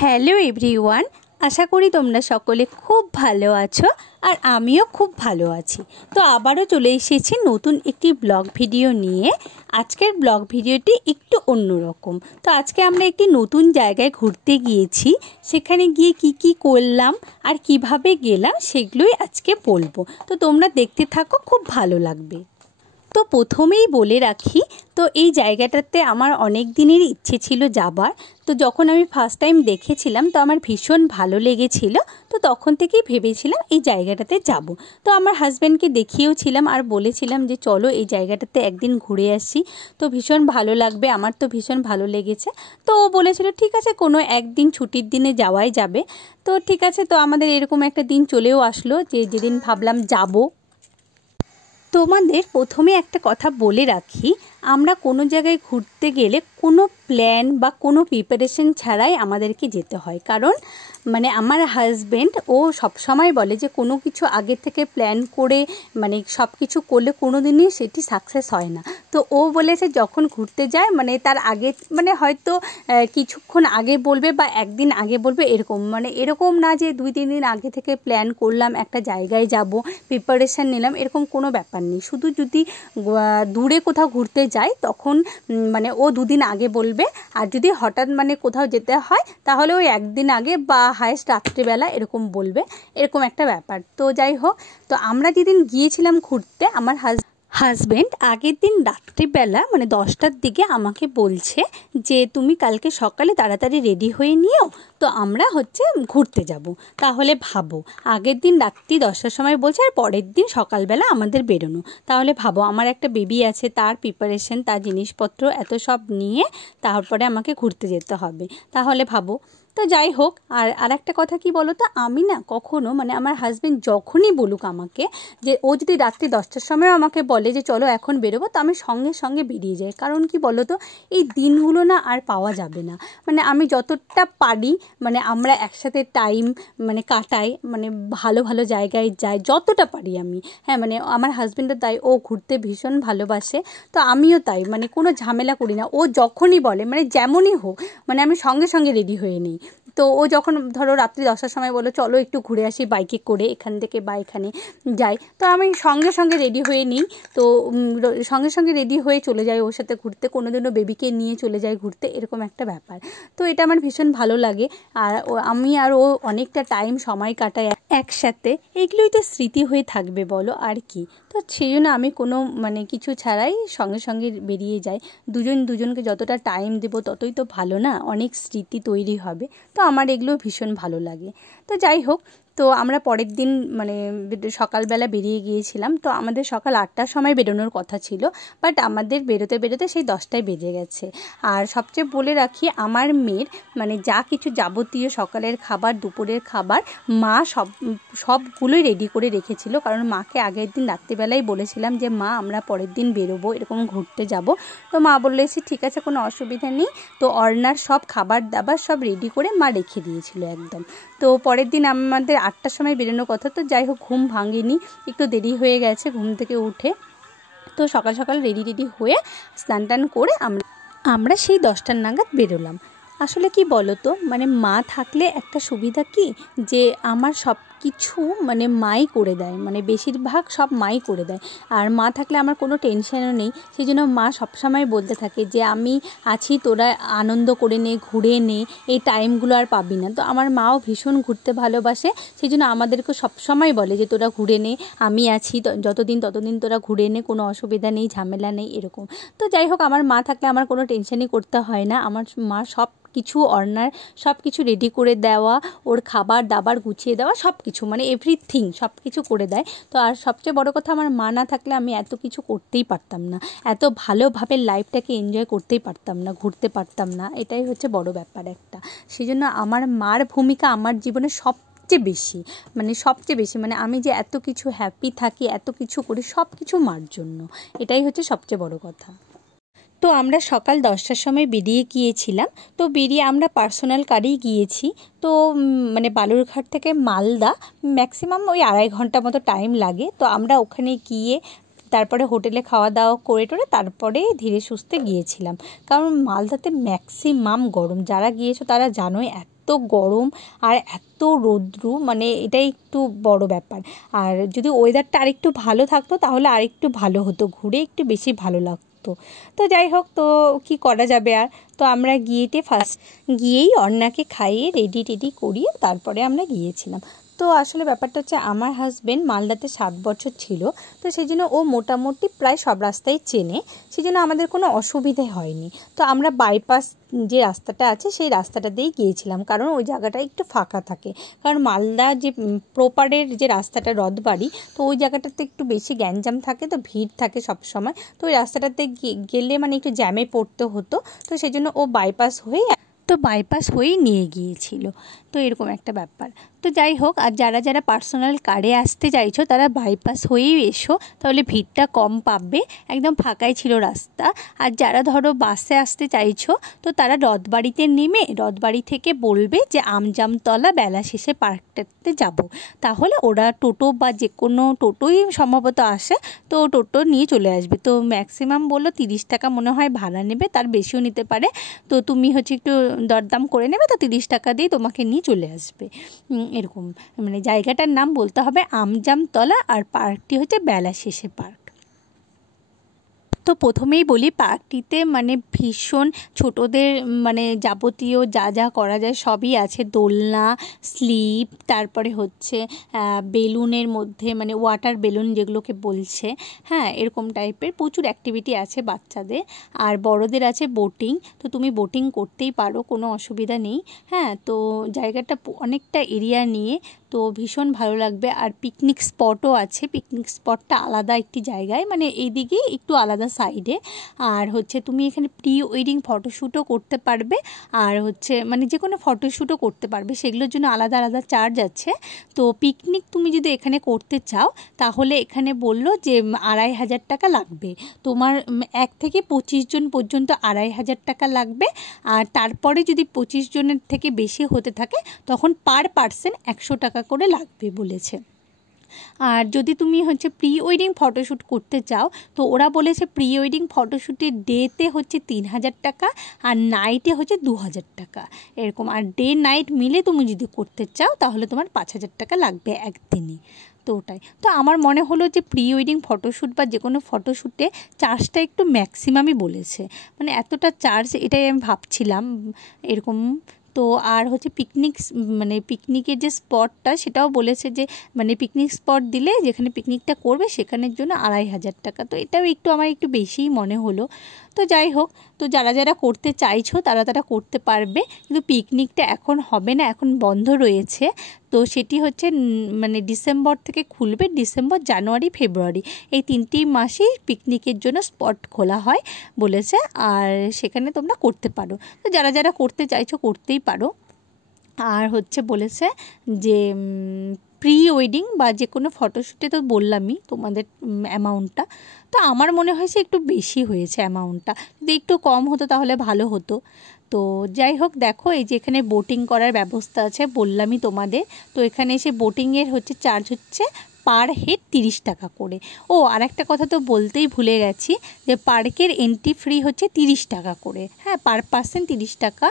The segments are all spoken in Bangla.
হ্যালো এভরিওয়ান, আশা করি তোমরা সকলে খুব ভালো আছো আর আমিও খুব ভালো আছি। তো আবারও চলে এসেছি নতুন একটি ব্লগ ভিডিও নিয়ে। আজকের ব্লগ ভিডিওটি একটু অন্যরকম। তো আজকে আমরা একটি নতুন জায়গায় ঘুরতে গিয়েছি, সেখানে গিয়ে কি করলাম আর কিভাবে গেলাম সেগুলোই আজকে বলবো। তো তোমরা দেখতে থাকো, খুব ভালো লাগবে। তো প্রথমেই বলে রাখি, তো এই জায়গাটাতে আমার অনেক দিনের ইচ্ছে ছিল যাবার। তো যখন আমি ফার্স্ট টাইম দেখেছিলাম তো আমার ভীষণ ভালো লেগেছিল। তো তখন থেকেই ভেবেছিলাম এই জায়গাটাতে যাব। তো আমার হাজব্যান্ডকে দেখিয়েওছিলাম আর বলেছিলাম যে চলো এই জায়গাটাতে একদিন ঘুরে আসি, তো ভীষণ ভালো লাগবে, আমার তো ভীষণ ভালো লেগেছে। তো ও বলেছিল ঠিক আছে, কোনো একদিন ছুটির দিনে যাওয়াই যাবে। তো ঠিক আছে, তো আমাদের এরকম একটা দিন চলেও আসলো যে যেদিন ভাবলাম যাব। তোমাদের প্রথমে একটা কথা বলে রাখি, আমরা কোনো জায়গায় ঘুরতে গেলে কোনো প্ল্যান বা কোনো প্রিপারেশন ছাড়াই আমাদেরকে যেতে হয়। কারণ আমার হাজব্যান্ড ও সবসময় বলে যে কোনো কিছু আগে থেকে প্ল্যান করে সব কিছু করলে কোনো দিনই সেটি সাকসেস হয় না। তো ও বলেছে যখন ঘুরতে যায় তার আগে হয়তো কিছুক্ষণ আগে বলবে বা একদিন আগে বলবে, এরকম না যে 2-3 দিন আগে থেকে প্ল্যান করলাম একটা জায়গায় যাব, প্রিপারেশান নিলাম, এরকম কোনো ব্যাপার নেই। শুধু যদি দূরে কোথাও ঘুরতে যাই তখন ও 2 দিন আগে বলবে, আর যদি হঠাৎ কোথাও যেতে হয় তাহলে ওই একদিন আগে বা হায়েস্ট রাত্রিবেলা এরকম বলবে, এরকম একটা ব্যাপার। তো যাই হোক, তো আমরা যেদিন গিয়েছিলাম ঘুরতে, আমার হাজব্যান্ড আগের দিন রাত্রিবেলা 10টার দিকে আমাকে বলছে যে তুমি কালকে সকালে তাড়াতাড়ি রেডি হয়ে নিও, তো আমরা ঘুরতে যাব। তাহলে ভাবো, আগের দিন রাত্রি 10টার সময় বলছে আর পরের দিন সকালবেলা আমাদের বেরোনো। তাহলে ভাবো, আমার একটা বেবি আছে, তার প্রিপারেশন, তার জিনিসপত্র এত সব নিয়ে তারপরে আমাকে ঘুরতে যেতে হবে। তাহলে ভাবো। তো যাই হোক, আর একটা কথা কি বলো তো, আমি না কখনো আমার হাজব্যান্ড যখনই বলুক আমাকে, যে ও যদি রাত্রি 10টার সময় আমাকে বলে যে চলো এখন বেরোবো, তো আমি সঙ্গে সঙ্গে বেরিয়ে যাই। কারণ কি বলো তো, এই দিনগুলো না আর পাওয়া যাবে না। আমি যতটা পারি আমরা একসাথে টাইম কাটাই, ভালো ভালো জায়গায় যাই যতটা পারি আমি। হ্যাঁ, আমার হাজব্যান্ডও তাই, ও ঘুরতে ভীষণ ভালোবাসে। তো আমিও তাই, কোনো ঝামেলা করি না। ও যখনই বলে যেমনই হোক আমি সঙ্গে সঙ্গে রেডি হয়ে নিই। তো ও যখন ধরো রাত্রি 10টার সময় বলো চলো একটু ঘুরে আসি বাইকে করে এখান থেকে বা এখানে যাই, তো আমি সঙ্গে সঙ্গে রেডি হয়ে নিই। তো সঙ্গে সঙ্গে রেডি হয়ে চলে যাই ওর সাথে ঘুরতে, কোনোদিনও বেবিকে নিয়ে চলে যাই ঘুরতে, এরকম একটা ব্যাপার। তো এটা আমার ভীষণ ভালো লাগে। আর আমি আর ও অনেকটা টাইম সময় কাটাই একসাথে, এগুলোই তো স্মৃতি হয়ে থাকবে বলো আর কি। তো সেই জন্য আমি কোনো কিছু ছাড়াই সঙ্গে সঙ্গে বেরিয়ে যাই। দুজনকে যতটা টাইম দেবো ততই তো ভালো না, অনেক স্মৃতি তৈরি হবে। তো আমার এগুলো ভীষণ ভালো লাগে। তো যাই হোক, তো আমরা পরের দিন সকালবেলা বেরিয়ে গিয়েছিলাম। তো আমাদের সকাল 8টার সময় বেরোনোর কথা ছিল, বাট আমাদের বেরোতে বেরোতে সেই 10টায় বেজে গেছে। আর সবচেয়ে বলে রাখি, আমার মেয়ের যা কিছু যাবতীয় সকালের খাবার, দুপুরের খাবার মা সবগুলোই রেডি করে রেখেছিল। কারণ মাকে আগের দিন রাত্রিবেলায় বলেছিলাম যে মা আমরা পরের দিন বেরোবো, এরকম ঘুরতে যাব। তো মা বলেছে ঠিক আছে, কোনো অসুবিধা নেই। তো অর্ণার সব খাবার দাবার সব রেডি করে মা রেখে দিয়েছিল একদম। তো পরের দিন আমাদের 8টার সময় বেরোনোর কথা। তো যাই হোক, ঘুম ভাঙেনি, একটু দেরি হয়ে গেছে ঘুম থেকে উঠে। তো সকাল সকাল রেডি হয়ে স্নান টান করে আমরা সেই 10টার নাগাদ বেরোলাম। আসলে কি বলো তো, মা থাকলে একটা সুবিধা কি, যে আমার সব কিছু মাই করে দেয়, বেশিরভাগ সব মাই করে দেয়। আর মা থাকলে আমার কোনো টেনশনও নেই। সেই জন্য মা সবসময় বলতে থাকে যে আমি আছি, তোরা আনন্দ করে নে, ঘুরে নে, এই টাইমগুলো আর পাবি না। তো আমার মাও ভীষণ ঘুরতে ভালোবাসে, সেই জন্য আমাদেরকে সবসময় বলে যে তোরা ঘুরে নে, আমি আছি, যতদিন ততদিন তোরা ঘুরে নে, কোনো অসুবিধা নেই, ঝামেলা নেই, এরকম। তো যাই হোক, আমার মা থাকলে আমার কোনো টেনশনই করতে হয় না। আমার মা সব কিছু, অর্ণার সব কিছু রেডি করে দেওয়া, ওর খাবার দাবার গুছিয়ে দেওয়া, সব কিছু এভরিথিং সব কিছু করে দেয়। তো আর সবচেয়ে বড় কথা, আমার মা না থাকলে আমি এত কিছু করতেই পারতাম না, এত ভালোভাবে লাইফটাকে এনজয় করতেই পারতাম না, ঘুরতে পারতাম না। এটাই হচ্ছে বড় ব্যাপার একটা। সেই জন্য আমার মার ভূমিকা আমার জীবনে সবচেয়ে বেশি আমি যে এত কিছু হ্যাপি থাকি, এত কিছু করি, সব কিছু মার জন্য। এটাই হচ্ছে সবচেয়ে বড় কথা। তো আমরা সকাল 10টার সময় বেরিয়ে গিয়েছিলাম। তো বেরিয়ে আমরা পার্সোনাল গাড়ি গিয়েছি। তো বালুরঘাট থেকে মালদা ম্যাক্সিমাম ওই 2.5 ঘন্টা মতো টাইম লাগে। তো আমরা ওখানে গিয়ে তারপরে হোটেলে খাওয়া দাওয়া করে টোরে তারপরে ধীরে সুস্থে গিয়েছিলাম। কারণ মালদাতে ম্যাক্সিমাম গরম, যারা গিয়েছো তারা জানোই এত গরম আর এত রৌদ্রু, মানে এটাই একটু বড় ব্যাপার। আর যদি ওয়েদারটা আরেকটু ভালো থাকতো তাহলে আরেকটু ভালো হতো, ঘুরে একটু বেশি ভালো লাগতো। তো যাই হোক, তো কি করা যাবে আর। তো আমরা ফার্স্ট গিয়েই অর্ণাকে খাইয়ে রেডি করিয়ে তারপরে আমরা গিয়েছিলাম। তো আসলে ব্যাপারটা হচ্ছে আমার হাজব্যান্ড মালদাতে 7 বছর ছিল, তো সেই জন্য ও মোটামুটি প্রায় সব রাস্তাই চেনে, সেই জন্য আমাদের কোনো অসুবিধে হয়নি। তো আমরা বাইপাস যে রাস্তাটা আছে সেই রাস্তাটা দিয়েই গিয়েছিলাম, কারণ ওই জায়গাটা একটু ফাঁকা থাকে। কারণ মালদা যে প্রপারের যে রাস্তাটা রথবাড়ি, তো ওই জায়গাটাতে একটু বেশি গ্যাঞ্জাম থাকে, তো ভিড় থাকে সব সময়। তো ওই রাস্তাটাতে গেলে মানে একটু জ্যামে পড়তে হতো, তো সেই জন্য ও বাইপাস হয়েই নিয়ে গিয়েছিল। তো এরকম একটা ব্যাপার। তো যাই হোক, আর যারা পার্সোনাল কারে আসতে চাইছো তারা বাইপাস হয়েই এসো, তাহলে ভিড়টা কম পাবে, একদম ফাঁকাই ছিল রাস্তা। আর যারা ধরো বাসে আসতে চাইছো তো তারা রথবাড়িতে নেমে রথবাড়ি থেকে বলবে যে আমজামতলা বেলা শেষে পার্কটাতে যাব, তাহলে ওরা টোটো বা যে কোনো টোটোই সম্ভবত আসে, তো টোটো নিয়ে চলে আসবে। তো ম্যাক্সিমাম বললো 30 টাকা মনে হয় ভাড়া নেবে, তার বেশিও নিতে পারে। তো তুমি হচ্ছে একটু দরদাম করে নেবে, তো 30 টাকা দিয়ে তোমাকে নিয়ে চলে আসবে। এরকম, মানে জায়গাটার নাম বলতে হবে আমজামতলা, আর পার্কটি হচ্ছে বেলা শেষে পার্ক। তো প্রথমেই বলি, পার্কটিতে মানে ভীষণ ছোটদের মানে যাবতীয় যা করা যায় সবই আছে। দোলনা, স্লিপ, তারপরে হচ্ছে বেলুনের মধ্যে মানে ওয়াটার বেলুন যেগুলোকে বলছে, হ্যাঁ এরকম টাইপের প্রচুর অ্যাক্টিভিটি আছে বাচ্চাদের। আর বড়দের আছে বোটিং, তো তুমি বোটিং করতেই পারো, কোনো অসুবিধা নেই। হ্যাঁ, তো জায়গাটা অনেকটা এরিয়া নিয়ে, তো ভীষণ ভালো লাগবে। আর পিকনিক স্পটও আছে, পিকনিক স্পটটা আলাদা একটি জায়গায়, মানে এইদিকে একটু আলাদা সাইডে। আর হচ্ছে তুমি এখানে প্রি ওয়েডিং ফটোশ্যুটও করতে পারবে, আর হচ্ছে মানে যে কোনো ফটোশ্যুটও করতে পারবে, সেগুলোর জন্য আলাদা আলাদা চার্জ আছে। তো পিকনিক তুমি যদি এখানে করতে চাও তাহলে এখানে বললো যে 2500 টাকা লাগবে, তোমার 1 থেকে 25 জন পর্যন্ত 2500 টাকা লাগবে। আর তারপরে যদি 25 জনের থেকে বেশি হতে থাকে তখন পার পার্সন 100 টাকা করে লাগবে বলেছে। আর যদি তুমি হচ্ছে প্রি ওয়েডিং ফটোশ্যুট করতে চাও তো ওরা বলেছে প্রি ওয়েডিং ফটোশ্যুটের ডেতে হচ্ছে 3000 টাকা, আর নাইটে হচ্ছে 2000 টাকা এরকম। আর ডে নাইট মিলে তুমি যদি করতে চাও তাহলে তোমার 5000 টাকা লাগবে একদিনে। তো ওটাই, তো আমার মনে হলো যে প্রি ওয়েডিং ফটোশ্যুট বা যে কোনো ফটোশ্যুটে চার্জটা একটু ম্যাক্সিমামই বলেছে, মানে এতটা চার্জ এটাই আমি ভাবছিলাম এরকম। তো আর হচ্ছে মানে পিকনিকের যে স্পটটা সেটাও বলেছে যে মানে পিকনিক স্পট দিলে যেখানে পিকনিকটা করবে সেখানের জন্য 2500 টাকা। তো এটাও একটু আমার একটু বেশিই মনে হলো। তো যাই হোক, তো যারা করতে চাইছো তারা করতে পারবে, কিন্তু পিকনিকটা এখন হবে না, এখন বন্ধ রয়েছে। তো সেটি হচ্ছে মানে ডিসেম্বর থেকে খুলবে, ডিসেম্বর, জানুয়ারি, ফেব্রুয়ারি এই 3টি মাসেই পিকনিকের জন্য স্পট খোলা হয় বলেছে। আর সেখানে তোমরা করতে পারো, তো যারা করতে চাইছো করতেই পারো। আর হচ্ছে বলেছে যে প্রি ওয়েডিং বা যে কোনো ফটোশ্যুটে তো বললামই তোমাদের অ্যামাউন্টটা, তো আমার মনে হয়েছে একটু বেশি হয়েছে অ্যামাউন্টটা, যদি একটু কম হতো তাহলে ভালো হতো। তো যাই হোক, দেখো এই যে এখানে বোটিং করার ব্যবস্থা আছে বললামই তোমাদের। তো এখানে এসে বোটিংয়ের হচ্ছে চার্জ হচ্ছে পার হেড 30 টাকা করে। ও আর একটা কথা তো বলতেই ভুলে গেছি, যে পার্কের এন্ট্রি ফ্রি হচ্ছে 30 টাকা করে, হ্যাঁ পার পার্সন 30 টাকা।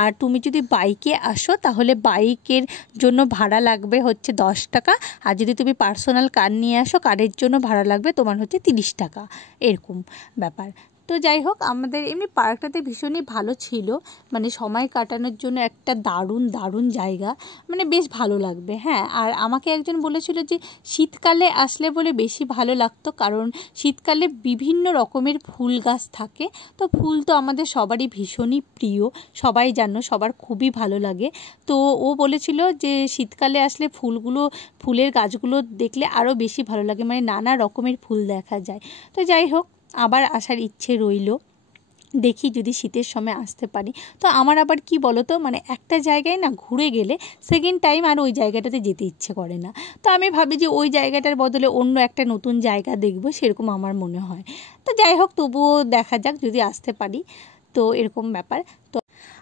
আর তুমি যদি বাইকে আসো তাহলে বাইকের জন্য ভাড়া লাগবে হচ্ছে 10 টাকা, আর যদি তুমি পার্সোনাল কার নিয়ে আসো কারের জন্য ভাড়া লাগবে তোমার হচ্ছে 30 টাকা এরকম ব্যাপার। তো যাই হোক, আমাদের এমনি পার্কটাতে ভীষণই ভালো ছিল, মানে সময় কাটানোর জন্য একটা দারুণ জায়গা, মানে বেশ ভালো লাগবে। হ্যাঁ, আর আমাকে একজন বলেছিল যে শীতকালে আসলে বলে বেশি ভালো লাগতো, কারণ শীতকালে বিভিন্ন রকমের ফুল গাছ থাকে। তো ফুল তো আমাদের সবারই ভীষণই প্রিয়, সবাই জানো, সবার খুবই ভালো লাগে। তো ও বলেছিল যে শীতকালে আসলে ফুলের গাছগুলো দেখলে আরও বেশি ভালো লাগে, মানে নানা রকমের ফুল দেখা যায়। তো যাই হোক, আবার আসার ইচ্ছে রইল, দেখি যদি শীতের সময় আসতে পারি। তো আমার আবার কি বলো তো, মানে একটা জায়গায় না ঘুরে গেলে সেকেন্ড টাইম আর ওই জায়গাটাতে যেতে ইচ্ছে করে না। তো আমি ভাবি যে ওই জায়গাটার বদলে অন্য একটা নতুন জায়গা দেখবো, সেরকম আমার মনে হয়। তো যাই হোক, তবুও দেখা যাক যদি আসতে পারি, তো এরকম ব্যাপার। তো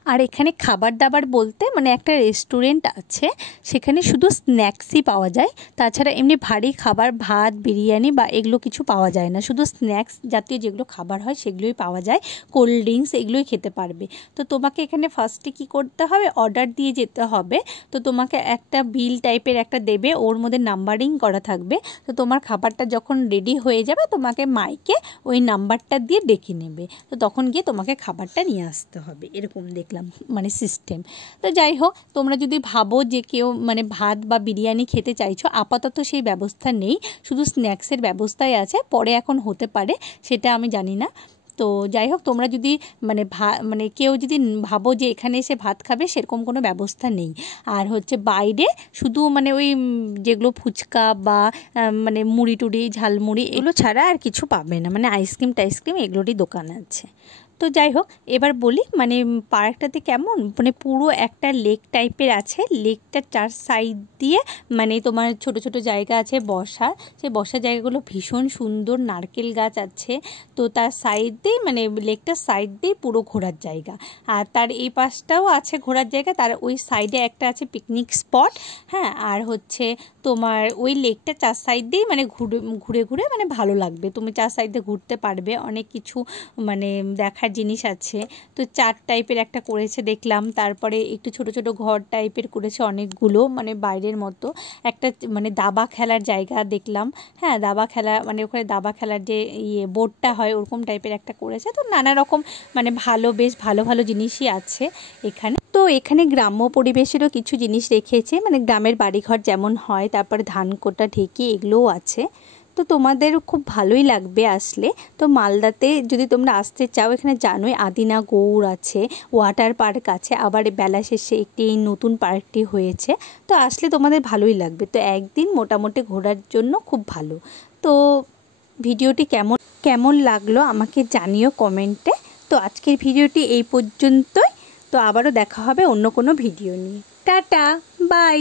আর এখানে খাবার দাবার বলতে মানে একটা রেস্টুরেন্ট আছে, সেখানে শুধু স্ন্যাক্সই পাওয়া যায়, তাছাড়া এমনি ভারী খাবার ভাত বিরিয়ানি বা এগুলো কিছু পাওয়া যায় না, শুধু স্ন্যাক্স জাতীয় যেগুলো খাবার হয় সেগুলোই পাওয়া যায়, কোল্ড ড্রিঙ্কস এগুলোই খেতে পারবে। তো তোমাকে এখানে ফার্স্টে কি করতে হবে, অর্ডার দিয়ে যেতে হবে। তো তোমাকে একটা বিল টাইপের একটা দেবে, ওর মধ্যে নাম্বারিং করা থাকবে। তো তোমার খাবারটা যখন রেডি হয়ে যাবে তোমাকে মাইকে ওই নাম্বারটা দিয়ে ডেকে নেবে, তো তখন গিয়ে তোমাকে খাবারটা নিয়ে আসতে হবে, এরকম দেখলাম মানে সিস্টেম। তো যাই হোক, তোমরা যদি ভাবো যে কেউ মানে ভাত বা বিরিয়ানি খেতে চাইছো, আপাতত সেই ব্যবস্থা নেই, শুধু স্ন্যাক্সের ব্যবস্থাই আছে, পরে এখন হতে পারে সেটা আমি জানি না। তো যাই হোক, তোমরা যদি মানে কেউ যদি ভাবো যে এখানে এসে ভাত খাবে, সেরকম কোনো ব্যবস্থা নেই। আর হচ্ছে বাইরে শুধু মানে ওই যেগুলো ফুচকা বা মানে মুড়ি টুড়ি ঝালমুড়ি এগুলো ছাড়া আর কিছু পাবে না, মানে আইসক্রিম টাইসক্রিম এগুলোরই দোকান আছে। তো যাই হোক, এবার বলি মানে পার্কটাতে কেমন, মানে পুরো একটা লেক টাইপের আছে, লেকটার চার সাইড দিয়ে মানে তোমার ছোট ছোট জায়গা আছে বসার, সেই বসার জায়গাগুলো ভীষণ সুন্দর, নারকেল গাছ আছে। তো তার সাইড দিয়ে মানে লেকটার সাইড দিয়ে পুরো ঘোরার জায়গা, আর তার এই পাশটাও আছে ঘোরার জায়গা, তার ওই সাইডে একটা আছে পিকনিক স্পট। হ্যাঁ, আর হচ্ছে তোমার ওই লেকটা চার সাইড দিয়েই মানে ঘুরে ঘুরে মানে ভালো লাগবে, তুমি চার সাইড দিয়ে ঘুরতে পারবে, অনেক কিছু মানে দেখার জিনিস আছে। তো চার টাইপের একটা করেছে দেখলাম, তারপরে একটু ছোট ছোট ঘর টাইপের করেছে অনেকগুলো, মানে বাইরের মতো একটা মানে দাবা খেলার জায়গা দেখলাম। হ্যাঁ, দাবা খেলা মানে ওখানে দাবা খেলার যে বোর্ডটা হয় ওরকম টাইপের একটা করেছে। তো নানা রকম মানে বেশ ভালো ভালো জিনিসই আছে এখানে। তো এখানে গ্রাম্য পরিবেশেরও কিছু জিনিস রেখেছে, মানে গ্রামের বাড়িঘর যেমন হয়, তারপরে ধান কোটা ঢেকি এগুলোও আছে। তো তোমাদের খুব ভালোই লাগবে আসলে। তো মালদাতে যদি তোমরা আসতে চাও, এখানে জানোই আদিনা গৌড় আছে, ওয়াটার পার্ক আছে, আবার বেলা শেষে একটি নতুন পার্কটি হয়েছে। তো আসলে তোমাদের ভালোই লাগবে, তো একদিন মোটামুটি ঘোরার জন্য খুব ভালো। তো ভিডিওটি কেমন লাগলো আমাকে জানিও কমেন্টে। তো আজকের ভিডিওটি এই পর্যন্তই, তো আবারও দেখা হবে অন্য কোনো ভিডিও নিয়ে। Tata, by.